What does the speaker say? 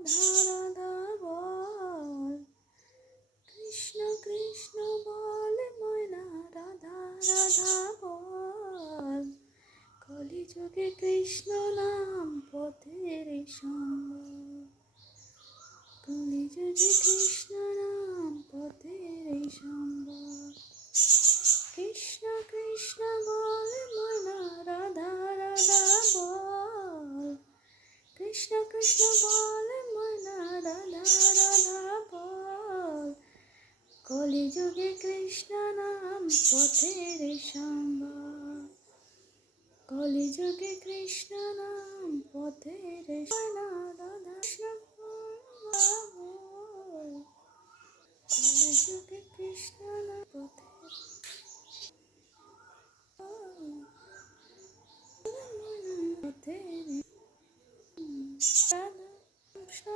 রাধা বল, কৃষ্ণ কৃষ্ণ বলে ময়না, রাধা রাধা বল। কলিযুগে কৃষ্ণ নাম পথের সম্বল, কলিযুগে কৃষ্ণ নাম পথের সম্বল। কৃষ্ণ কৃষ্ণ বলে ময়না, রাধা রাধা বল। কৃষ্ণ কৃষ্ণ বলে ময়না, রাধা রাধা বল। কলিযুগে কৃষ্ণ নাম পথের সম্বল, কলিযুগে কৃষ্ণ নাম পথের ময়না, রাধা কৃষ্ণ বল। কলিযুগে কৃষ্ণ নাম পথের পথের রাধা কৃষ্ণ